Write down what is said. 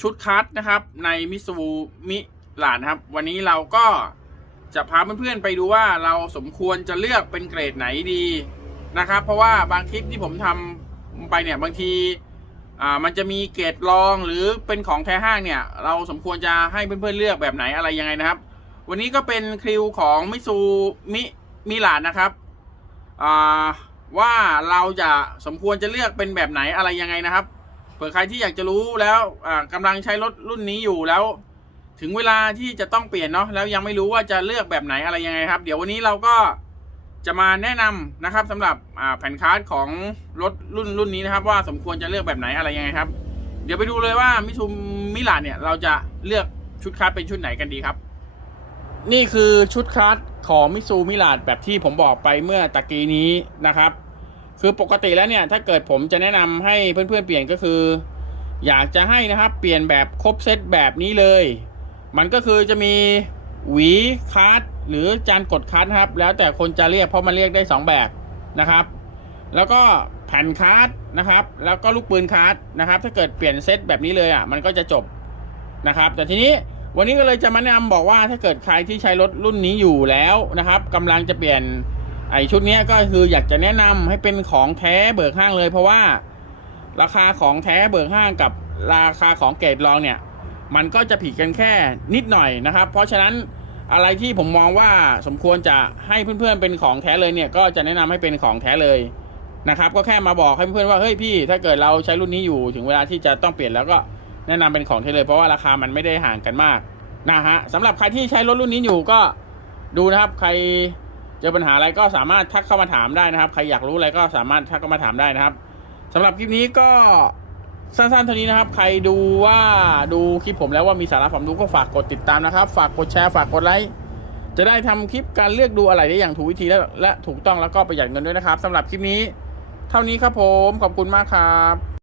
ชุดคัสนะครับ ในมิซูมิหลานครับ วันนี้เราก็จะพาเพื่อนๆไปดูว่าเราสมควรจะเลือกเป็นเกรดไหนดีนะครับ เพราะว่าบางคลิปที่ผมทำไปเนี่ยบางทีอ่ามันจะมีเกรดรองหรือเป็นของแท้ห้างเนี่ย เราสมควรจะให้เพื่อนๆเลือกแบบไหนอะไรยังไงนะครับ วันนี้ก็เป็นคลิวของมิซูมิมิลานนะครับอ่าว่าเราจะสมควรจะเลือกเป็นแบบไหนอะไรยังไงนะครับ เผื่อใครที่อยากจะรู้แล้วอ่ากำลังใช้รถรุ่นนี้อยู่แล้ว ถึงเวลาที่จะต้องเปลี่ยนเนาะแล้วยังไม่รู้ว่าจะเลือกแบบไหนอะไรยังไงครับ เดี๋ยววันนี้เราก็จะมาแนะนำนะครับสำหรับแผ่นคาร์ดของรถรุ่นรุ่นนี้นะครับ ว่าสมควรจะเลือกแบบไหนอะไรยังไงครับ เดี๋ยวไปดูเลยว่ามิซูมิลานเนี่ยเราจะเลือกชุดคาร์ดเป็นชุดไหนกันดีครับ นี่คือชุดคาร์ดของมิซูมิลานแบบที่ผมบอกไปเมื่อตะกี้นี้นะครับ คือปกติแล้วเนี่ยถ้าเกิดผมจะแนะนำให้เพื่อนๆเปลี่ยนก็คือ อยากจะให้นะครับเปลี่ยนแบบครบเซตแบบนี้เลย มันก็คือจะมีหวีคัสหรือจานกดคัสครับ แล้วแต่คนจะเรียกเพราะมันเรียกได้ 2 แบบนะครับ แล้วก็แผ่นคัสนะครับ แล้วก็ลูกปืนคัสนะครับ ถ้าเกิดเปลี่ยนเซตแบบนี้เลยอะมันก็จะจบนะครับ แต่ทีนี้วันนี้ก็เลยจะมาแนะนำบอกว่าถ้าเกิดใครที่ใช้รถรุ่นนี้อยู่แล้วนะครับกำลังจะเปลี่ยน ไอชุดนี้ก็คืออยากจะแนะนำให้เป็นของแท้เบิกห้างเลย เพราะว่าราคาของแท้เบิกห้างกับราคาของเกรดรองเนี่ย มันก็จะผิดกันแค่นิดหน่อยนะครับ เพราะฉะนั้นอะไรที่ผมมองว่าสมควรจะให้เพื่อนๆเป็นของแท้เลยเนี่ย ก็จะแนะนำให้เป็นของแท้เลยนะครับ ก็แค่มาบอกให้เพื่อนๆว่าเฮ้ยพี่ ถ้าเกิดเราใช้รุ่นนี้อยู่ถึงเวลาที่จะต้องเปลี่ยนแล้วก็แนะนำเป็นของแท้เลย เพราะว่าราคามันไม่ได้ห่างกันมากนะฮะสำหรับใครที่ใช้รถรุ่นนี้อยู่ก็ดูนะครับใคร จอปัญหาอะไรก็สามารถทักเข้ามาถามได้นะครับ ใครอยากรู้อะไรก็สามารถทักเข้ามาถามได้นะครับสำหรับคลิปนี้ก็สั้นๆเท่านี้นะครับ ใครดูว่าดูคลิปผมแล้วว่ามีสาระความรู้ก็ฝากกดติดตามนะครับ ฝากกดแชร์ฝากกดไลค์จะได้ทำคลิปการเลือกดูอะไรได้อย่างถูกวิธีและและถูกต้องแล้วก็ประหยัดเงินด้วยนะครับสำหรับคลิปนี้ เท่านี้ครับผมขอบคุณมากครับ